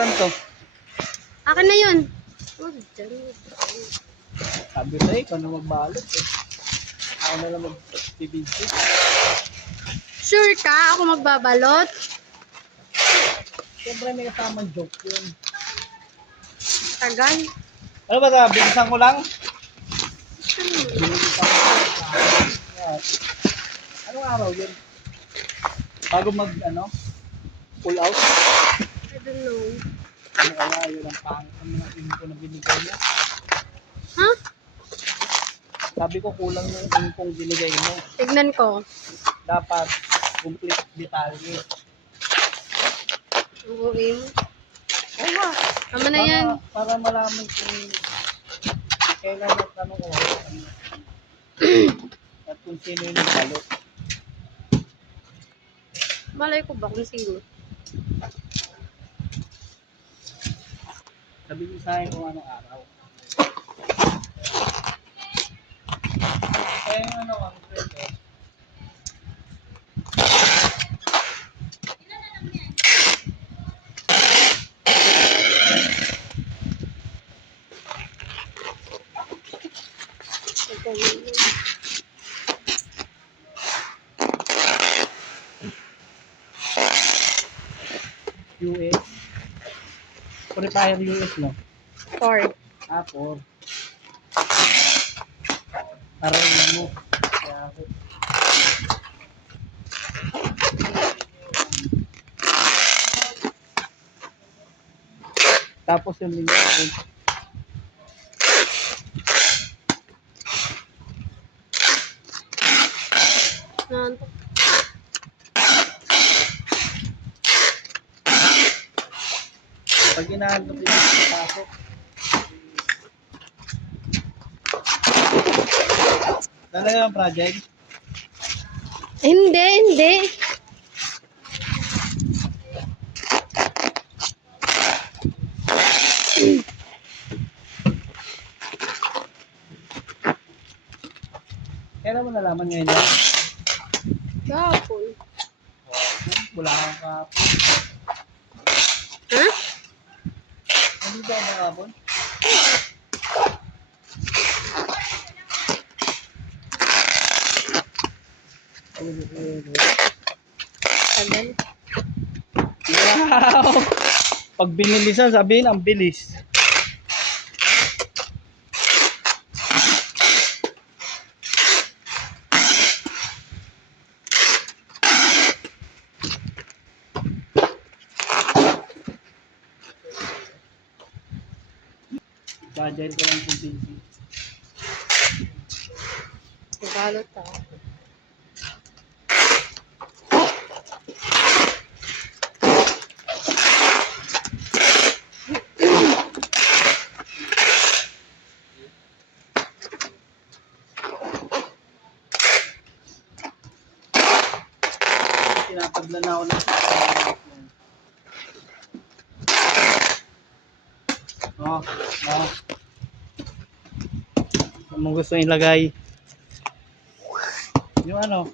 Saan to? Akin na yun. Sabi sa'yo, ikaw na magbalot eh. Ako na lang mag-video. Sure ka? Ako magbabalot? Siyempre may kasamang joke yun. Tagal. Ano ba ito? Bilisan ko lang? Bilisan ko lang. Anong araw yun? Bago mag, pull out? I don't know. Ano kaya yun ang pangit ang mga info na binigay niya? Ha? Sabi ko kulang yung info binigay mo. Tignan ko. Dapat complete detalye. Uwi mo. Oo nga. Tama na yan. Para malaman kung kailan nagtanong ko at kung sino yung nagbalot. Malay ko ba kung sino? Sabi ko sa akin kung anong araw. Kaya yung ang friend eh. US. Purifier US, no? 4. 4. Parang mo. Kaya ako. Tapos yung link ko. Nantok. Pag inaantok yung pasok. Talaga ang project? Hindi, hindi. Kailan mo nalaman ngayon yan? Gapon. Wala kang kahapon. Ha? Hindi ba ang kahapon? Tagal. Wow! Pag binilisan, sabihin ang bilis. Gadget ko lang sa PC. Balot ka. Tinataglan na ako ng Ano mo gusto ilagay? Yung ano?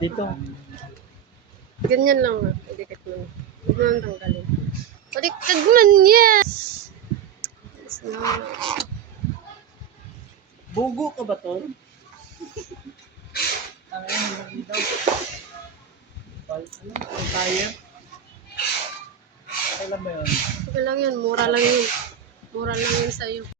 Dito. Ganyan lang na. Idikit mo. Huwag mo nang tanggalin. Baliktad man yan! Yes, no. Bugo ka ba to? Ang hindi daw. Ano tayo? Kailan ba yun? Okay lang yun. Mura lang yun. Mura lang yun sa'yo.